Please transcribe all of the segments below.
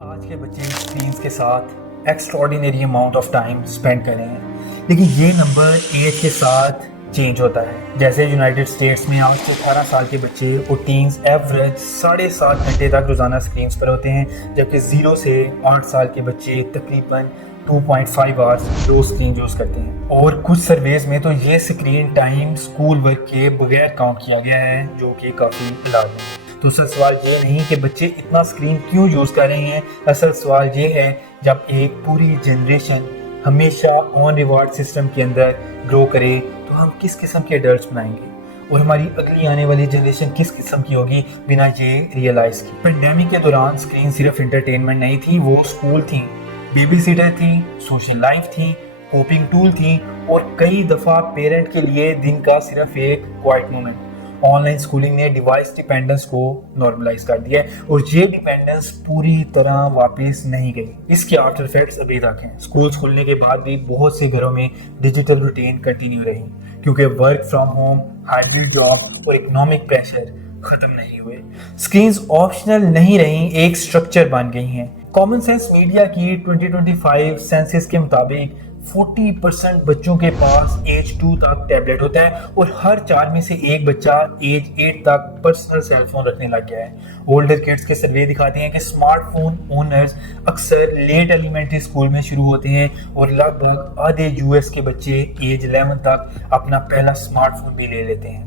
آج کے بچے اسکرینس کے ساتھ ایکسٹراڈینری اماؤنٹ آف ٹائم اسپینڈ کر رہے ہیں، لیکن یہ نمبر ایج کے ساتھ چینج ہوتا ہے۔ جیسے یونائٹڈ اسٹیٹس میں آج سے 18 سال کے بچے اور ٹینز ایوریج 7.5 گھنٹے تک روزانہ اسکرینس پر ہوتے ہیں، جبکہ 0 سے 8 سال کے بچے تقریباً 2.5 آورس روز اسکرین یوز کرتے ہیں۔ اور کچھ سرویز میں تو یہ اسکرین ٹائم اسکول ورک کے بغیر کاؤنٹ کیا گیا ہے، جو کہ کافی لازمی ہے۔ تو اصل سوال یہ نہیں کہ بچے اتنا اسکرین کیوں یوز کر رہے ہیں، اصل سوال یہ ہے جب ایک پوری جنریشن ہمیشہ آن ریوارڈ سسٹم کے اندر گرو کرے تو ہم کس قسم کے ایڈلٹس بنائیں گے، اور ہماری اگلی آنے والی جنریشن کس قسم کی ہوگی بنا یہ ریئلائز کی۔ پینڈیمک کے دوران اسکرین صرف انٹرٹینمنٹ نہیں تھی، وہ اسکول تھیں، بیبی سیٹر تھی، سوشل لائف تھی، کوپنگ ٹول تھی، اور کئی دفعہ پیرنٹ کے لیے دن کا صرف ایک quite moment. On line schooling نے ڈیوائس ڈیپینڈنس کو نارملائز کر دیا ہے، اور یہ ڈیپینڈنس پوری طرح واپس نہیں گئی۔ اس کے آفٹر افیکٹس ابھی تک ہیں۔ اسکولز کھلنے کے بعد بھی بہت سے گھروں میں ڈیجیٹل روٹین کنٹینیو رہی، کیونکہ work from home, hybrid jobs اور اکنامک پریشر ختم نہیں ہوئے۔ اسکرینز آپشنل نہیں رہیں، ایک اسٹرکچر بن گئی ہیں۔ کامن سینس میڈیا کی 2025 سینسس کے مطابق 40% بچوں کے پاس ایج 2 تک ٹیبلٹ ہوتا ہے، اور ہر 4 میں سے ایک بچہ ایج 8 تک پرسنل سیل فون رکھنے لگ گیا ہے۔ اولڈر کڈز کے سروے دکھاتے ہیں کہ اسمارٹ فون اونرز اکثر لیٹ ایلیمنٹری اسکول میں شروع ہوتے ہیں، اور لگ بھگ آدھے US کے بچے ایج 11 تک اپنا پہلا اسمارٹ فون بھی لے لیتے ہیں۔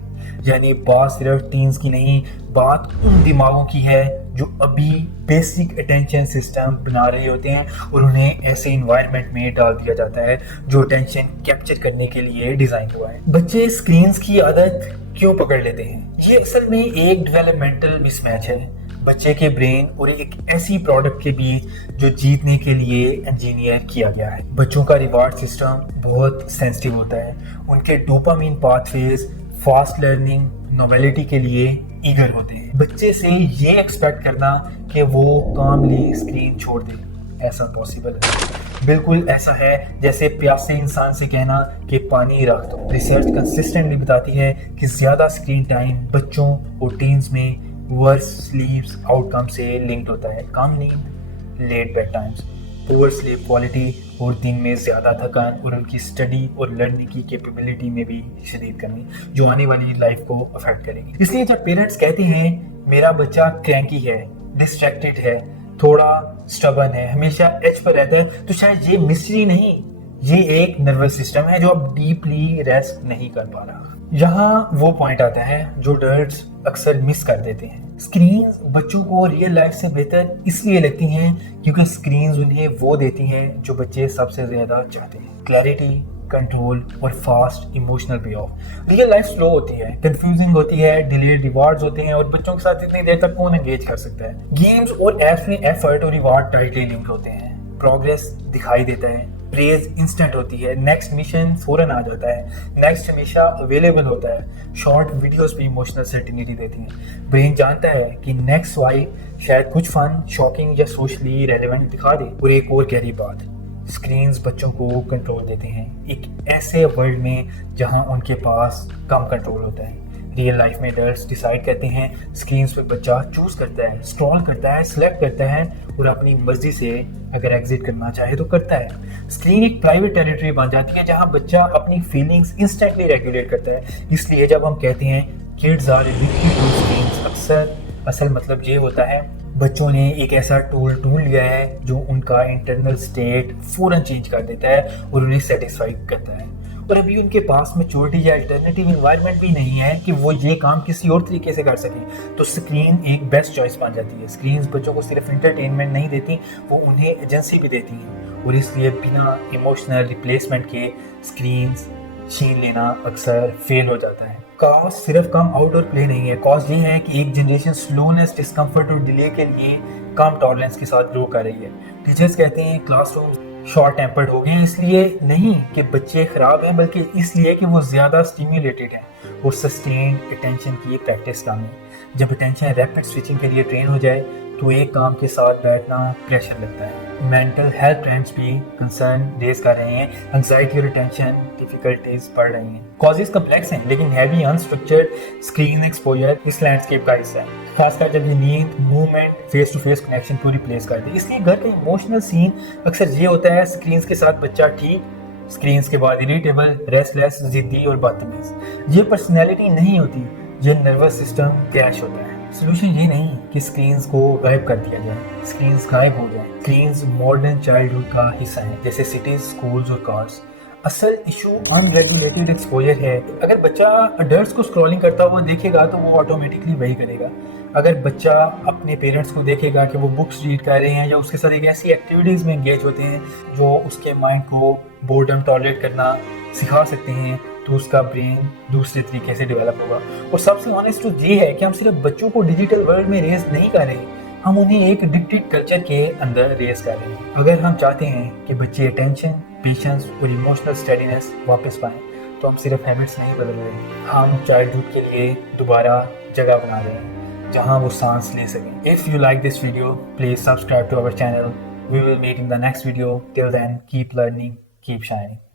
یعنی بات صرف ٹینز کی نہیں، بات ان دماغوں کی ہے جو ابھی بیسک اٹینشن سسٹم بنا رہے ہوتے ہیں، اور انہیں ایسے انوائرمنٹ میں ڈال دیا جاتا ہے جو اٹینشن کیپچر کرنے کے لیے ڈیزائن ہوا ہے۔ بچے اسکرینز کی عادت کیوں پکڑ لیتے ہیں؟ یہ اصل میں ایک ڈیولپمنٹل مس میچ ہے بچے کے برین اور ایک ایسی پروڈکٹ کے بیچ جو جیتنے کے لیے انجینئر کیا گیا ہے۔ بچوں کا ریوارڈ سسٹم بہت سینسٹیو ہوتا ہے، ان کے ڈوپامین پاتھ ویز فاسٹ لرننگ، نویلٹی کے لیے ایگر ہوتے ہیں۔ بچے سے یہ ایکسپیکٹ کرنا کہ وہ کاملی اسکرین چھوڑ دے، ایسا پاسبل ہے؟ بالکل ایسا ہے جیسے پیاسے انسان سے کہنا کہ پانی رکھ دو۔ ریسرچ کنسسٹنٹلی بتاتی ہے کہ زیادہ اسکرین ٹائم بچوں اور ٹینز میں ورس سلیپس آؤٹ کم سے لنکڈ ہوتا ہے۔ کم نیند، لیٹ بیڈ ٹائمز، پور سلیپ کوالٹی، اور دن میں زیادہ تھکان، اور ان کی اسٹڈی اور لرننگ کی کیپیبلٹی میں بھی شدید کمی، جو آنے والی لائف کو افیکٹ کرے گی۔ اس لیے جب پیرنٹس کہتے ہیں میرا بچہ کرینکی ہے، ڈسٹریکٹڈ ہے، تھوڑا سٹبن ہے، ہمیشہ ایج پر رہتا ہے، تو شاید یہ مسٹری نہیں، یہ ایک نروس سسٹم ہے جو اب ڈیپلی ریسٹ نہیں کر پا رہا۔ یہاں وہ پوائنٹ آتا ہے جو ایڈلٹس اکثر مس کر دیتے ہیں۔ اسکرینز بچوں کو ریئل لائف سے بہتر اس لیے لگتی ہیں کیونکہ اسکرینز انہیں وہ دیتی ہیں جو بچے سب سے زیادہ چاہتے ہیں: کلیئرٹی، کنٹرول اور fast emotional pay off. Real life slow ہوتی ہے، کنفیوزنگ ہوتی ہے، ڈیلیڈ ریوارڈز ہوتے ہیں، اور بچوں کے ساتھ اتنی دیر تک کون انگیج کر سکتا ہے؟ گیمز اور ایپس میں ایفرٹ اور ریوارڈ ٹائٹلی لنکڈ ہوتے ہیں، پروگریس دکھائی دیتا ہے، پریز انسٹنٹ ہوتی ہے، نیکسٹ مشن فوراً آ جاتا ہے، نیکسٹ ہمیشہ اویلیبل ہوتا ہے، شارٹ ویڈیوز بھی ایموشنل سرٹینٹی دیتی ہیں۔ برین جانتا ہے کہ نیکسٹ سوائپ شاید کچھ فن، شاکنگ یا سوشلی ریلیونٹ دکھا دے۔ اور ایک اور گہری بات، اسکرینز بچوں کو کنٹرول دیتے ہیں ایک ایسے ورلڈ میں جہاں ان کے پاس کم کنٹرول ہوتا ہے۔ ریئل لائف میں ایڈلٹس ڈیسائیڈ کرتے ہیں، اسکرینز پہ بچہ چوز کرتا ہے، اسکرول کرتا ہے، سلیکٹ کرتا ہے، اور اپنی مرضی سے اگر ایگزٹ کرنا چاہے تو کرتا ہے۔ اسکرین ایک پرائیویٹ ٹیریٹری بن جاتی ہے جہاں بچہ اپنی فیلنگز انسٹنٹلی ریگولیٹ کرتا ہے۔ اس لیے جب ہم کہتے ہیں kids are addicted to screens, اکثر اصل مطلب یہ ہوتا ہے بچوں نے ایک ایسا ٹول لیا ہے جو ان کا انٹرنل اسٹیٹ فوراً چینج کر دیتا ہے اور انہیں سیٹسفائی کرتا ہے، اور ابھی ان کے پاس میچورٹی یا الٹرنیٹیو انوائرمنٹ بھی نہیں ہے کہ وہ یہ کام کسی اور طریقے سے کر سکیں، تو اسکرین ایک بیسٹ چوائس بن جاتی ہے۔ اسکرینز بچوں کو صرف انٹرٹینمنٹ نہیں دیتی، وہ انہیں ایجنسی بھی دیتی ہیں، اور اس لیے بنا ایموشنل ریپلیسمنٹ کے اسکرینز چھین لینا اکثر فیل ہو جاتا ہے۔ کاز صرف کم آؤٹ ڈور پلے نہیں ہے، کاز یہ ہے کہ ایک جنریشن سلونیس، ڈسکمفرٹ اور ڈیلے کے لیے کم ٹالرنس کے ساتھ گرو کر رہی ہے۔ ٹیچرز کہتے ہیں کلاس روم شارٹ ٹیمپرڈ ہو گئے ہیں، اس لیے نہیں کہ بچے خراب ہیں، بلکہ اس لیے کہ وہ زیادہ اسٹیمیولیٹڈ ہیں۔ اور سسٹینڈ اٹینشن کی پریکٹس کم ہے. جب اٹینشن ریپڈ سوئچنگ کے لیے ٹرین ہو جائے تو ایک کام کے ساتھ بیٹھنا پریشر لگتا ہے. مینٹل ہیلتھ ٹرینڈز بھی کنسرن ریز کر رہے ہیں. انگزائٹی اور اٹینشن ڈیفیکلٹیز بڑھ رہی ہیں. کازز کمپلیکس ہیں لیکن ہیوی انسٹرکچرڈ اسکرین ایکسپوجر اس لینڈسکیپ کا حصہ ہے, خاص کر جب یہ نیند, movement, face to face connection کو ریپلیس کرتے ہیں. اس لیے گھر کا ایموشنل سین اکثر یہ ہوتا ہے اسکرینز کے ساتھ بچہ ٹھیک, اسکرینز کے بعد اریٹیبل, ریسٹ لیس, ضدی اور بدتمیز. یہ پرسنالٹی نہیں ہوتی, یہ نروس سسٹم کریش ہوتا ہے. سولوشن یہ نہیں کہ اسکرینز کو غائب کر دیا جائے, اسکرینز غائب ہو جائیں. اسکرینز ماڈرن چائلڈہڈ کا حصہ ہیں جیسے سٹیز, اسکولز اور کارز. اصل ایشو ان ریگولیٹڈ ایکسپوجر ہے. اگر بچہ اڈلٹس کو اسکرولنگ کرتا ہوا دیکھے گا تو وہ آٹومیٹکلی وہی کرے گا. اگر بچہ اپنے پیرنٹس کو دیکھے گا کہ وہ بکس ریڈ کر رہے ہیں یا اس کے ساتھ ایک ایسی ایکٹیویٹیز میں انگیج ہوتے ہیں جو اس کے مائنڈ کو بورڈم ٹالریٹ کرنا سکھا سکتے ہیں, تو اس کا برین دوسرے طریقے سے ڈیولپ ہوگا. اور سب سے آنیسٹ ٹروتھ یہ ہے کہ ہم صرف بچوں کو ڈیجیٹل ورلڈ میں ریز نہیں کر رہے, ہم انہیں ایک ایڈکٹڈ کلچر کے اندر ریز کر رہے ہیں. اگر ہم چاہتے ہیں کہ بچے اٹینشن, پیشنس اور ایموشنل اسٹیڈینس واپس پائیں تو ہم صرف ہیبٹس نہیں بدل رہے, ہم چائلڈہڈ کے لیے دوبارہ جگہ بنا رہے ہیں جہاں وہ سانس لے سکیں. If you like this video, please subscribe to our channel. We will meet in the next video. Till then, keep learning, keep shining.